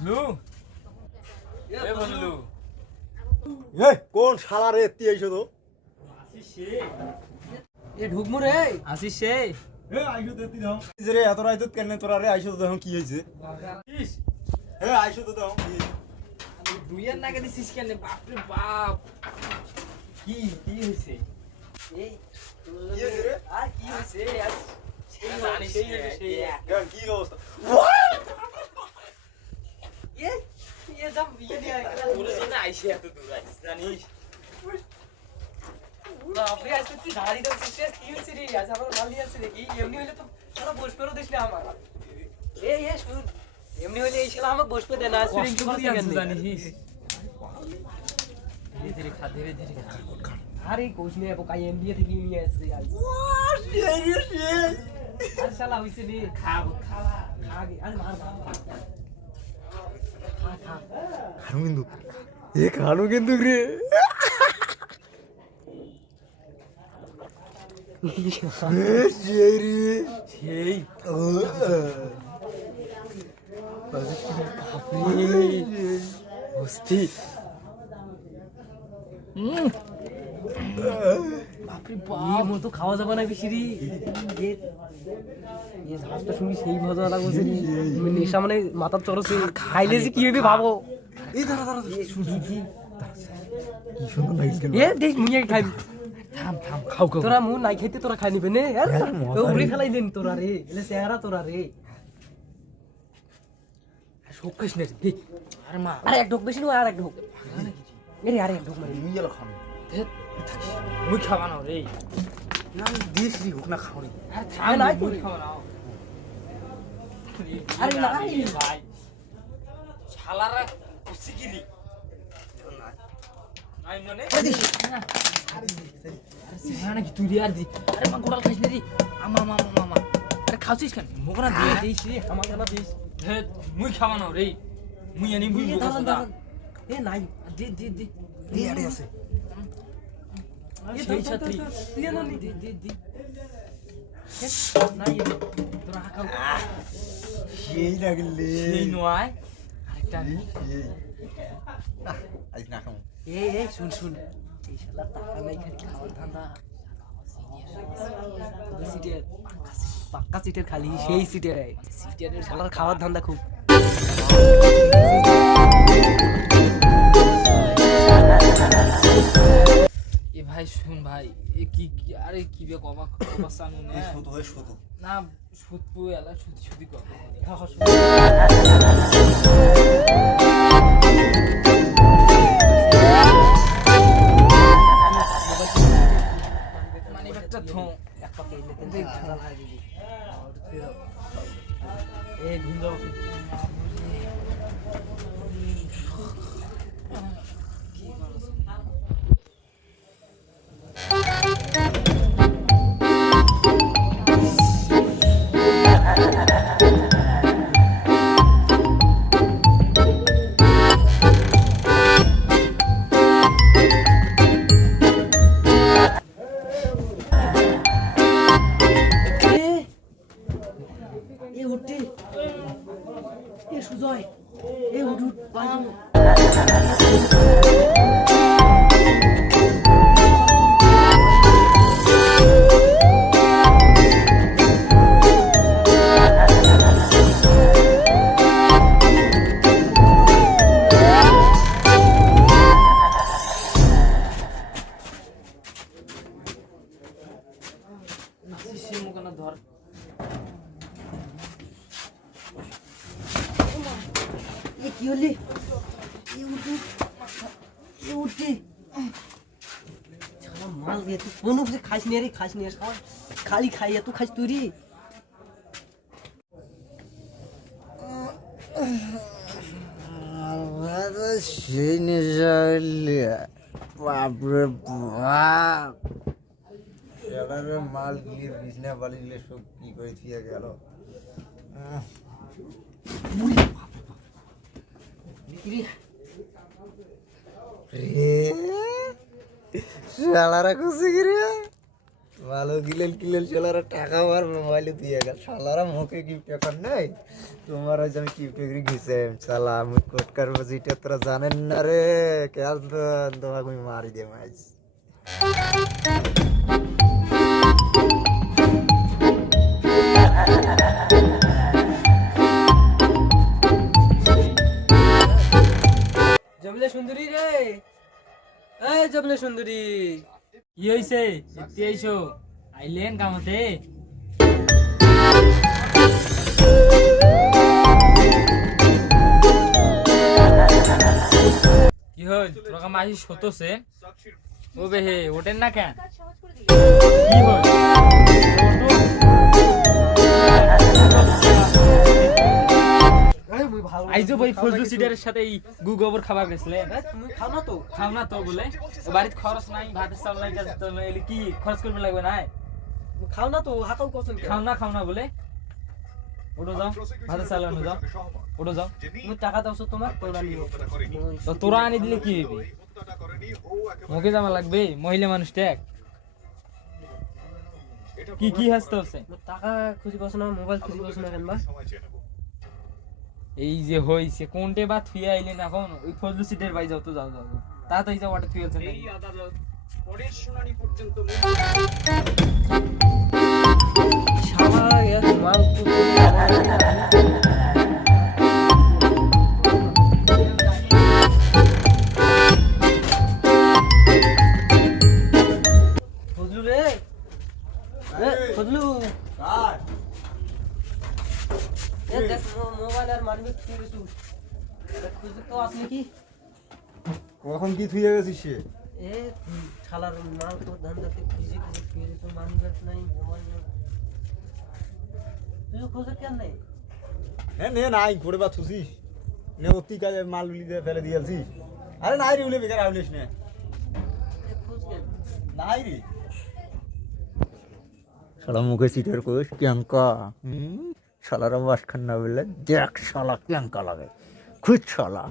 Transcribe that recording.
লু এ বললু এই কোন শালা রে এত্তি আইছো তো এ ঢুকমু রে আসিস সে এ আইছো তো এত্তি দাও রে এত রাইত কেন তোরা রে আইছো তো দেখো কি হইছে ইস এ আইছো তো দেখো কি হইছে দুইয়ের নাকে দিছিস কেন বাপ রে বাপ কি হইছে এই কি হইছে রে আর কি হইছে আর সেই জানিস সেই রে, সেই গান কি অবস্থা এ এ যাম বিয়ে দিয়া তোর জন্য আইসে এত দূর আইস জানিস বাপ রে আজ তুই দাঁড়িয়ে দাঁড়িয়ে কি হইছে রে আজ আমার মাল দিয়ে আছে রে কি এমনি হইলে তো সারা বস পেরো দিছলে আমার এ শুন এমনি হইলে এই শালা আমাকে বস পে দেনা সুইং কি করতে কেন জানিস ধীরে ধীরে খা ধীরে ধীরে খা আরে কোচ নিয়ে ও কাই এমবিএ থেকে নিয়ে আসছে আজ আর শালা হইছে রে খা খা আগে আরে মার খা খানু কিন্তু এ খানু কিন্তু রে সেই রে সেই বস্তি বাপরে বাপ মতো খাওয়া যাবে না বেশি রে এই ঝাঁসটা শুনি সেই মজা লাগছে রে নেশা মানে মাথার চড়ছে খাইলে যে কি হবে ভাবো এই দাঁড়া দাঁড়া শুন কি সুন্দর লাগিস কেন এ দেখ মুইয়া খাই থাম থাম খাও খাও তোরা মু নাই খাইতে তোরা খাই নিবে নে ও উড়ে খেলাই দেন তোরা রে এলে চেহারা তোরা রে শোক খাইস না রে আরে মা আরে এক ঢোক বেশি নো আর এক ঢোক এরে আরে এক ঢোক মারি মুই গেল খান মুই খাবা না রে না দিস রি হোক না খাওনি আর থাম নাই মুই তো। খাবা না আরে নাই। ভাই শালারা কুসিগিরি নাই মানে আরে নাকি তুই রে আর দি আরে মা গোড়াল খাইস না রে আমা মামা মামা আরে খাওছিস কেন মুখরা দিয়ে দিস রে আমার জানা দিস হে মুই খাবা না রে মুই আনি মুই এ মুখ দাঁড়ান, সদা দাঁড়ান। এ নাই দে দে দে এই আরে আছে সেই ছাত্রী তুই না নি দে দে দে নাই তোরা খাও সেই লাগলে সেই নয় আরেকটা আনি আজ না খামু এ শুন শুন এই শালা টাকা নাই খালি খাওয়ার ধান্দা সিটের পাক্কা সিটের খালি সেই সিটের সিটের শালার খাওয়ার ধান্দা খুব এ ভাই শুন ভাই এ কি কি আরে কি বে কবা কবা সানু না এই শুধু হয় শুধু না সুতপু এলা সুতি সুতি কর মানে একটা থো এক পাকে এলে দেখ ঠান্ডা লাগে এ ঘুম যাও এ উঠি এ সুজয় এ উঠ উঠ বাজু সে মুখানা ধর এ কি হলি এ উঠি এ উঠি শালা মাল দিয়ে তুই কোনো কিছু খাইস নি রে খাইস নি শালা খালি খাই তুই খাইস তুই রে সেই নেশা বাপরে বাপ এবারে মাল গিয়ে বিছনা বালিগুলো সব কি করে থিয়ে গেল রে শালারা খুশি কি রে ভালো গিলেল কিলেল শালারা টাকা আর মোবাইলে দিয়ে গেল শালারা মুখে গিফট এখন নাই তোমার আজ আমি গিফট করে গেছে শালা আমি কোটকার বাজিটা তোরা জানেন না রে কেন তোমাকে আমি মারি দে মাইজ জবলে সুন্দরী রে, এই জবলে সুন্দরী, কি হইছে এতে আইছো আইলেন কামতে কি হই তোরা কাম আসি সতছে ও বেহে ওঠেন না কেন কি হই এই মুই ভালো আইজো ভাই ফজলু সিডারের সাথে এই গু গোবর খাবার গেছিলেন তুমি খাও না তো। খাও না তো বলে বাড়িতে খরচ নাই ভাতের চাল নাই কাজ তো নাই এলি কি খরচ করবে লাগবে না খাও না তো, হাতাও কছেন কেন? খাও না বলে ওটো যাও ভাতের চাল আনো যাও ওটো যাও মুই টাকা দাওছো তোমার, তোমরা নিও। তো তোরা আনি দিলে কি হইবে মুখে জামা লাগবে মহিলা মানুষ ট্যাগ কি কি হাসতে হচ্ছে মুই টাকা খুঁজি পাচ্ছ না, মোবাইল খুঁজি পাচ্ছ না কেন বা? এই যে হইছে কোনটে বা থুই আইলেন এখন ওই ফজলু সিটের বাই যাও তো যাও যাও তাড়াতাড়ি যাও ওটা থুই আছেন এই আদালত পরের শুনানি পর্যন্ত শালা এক মাল তো ফজলু রে, ফজলু এ দেখ মোবাইল আর মানবে কি কিছু খুঁজে তো আসলে কি কখন কি থুয়ে গেছিস সে এ শালার মাল তো ধান্দাতে খুঁজে খুঁজে ফিরে তো মানবে নাই মোবাইল তুই খুঁজে কেন নাই হ্যাঁ নে নাই করে বা থুসিস নে অতি কাজে মাল উলি দিয়ে ফেলে দিয়েছি আরে নাই রে উলে বেকার আউলিস নে এ খুঁজ কেন নাই রে শালা মুখে সিটের কোষ প্রিয়াঙ্কা শালারা বাস খান না বললে দেখ শালা প্রিয়াঙ্কা লাগে খুঁজ শালা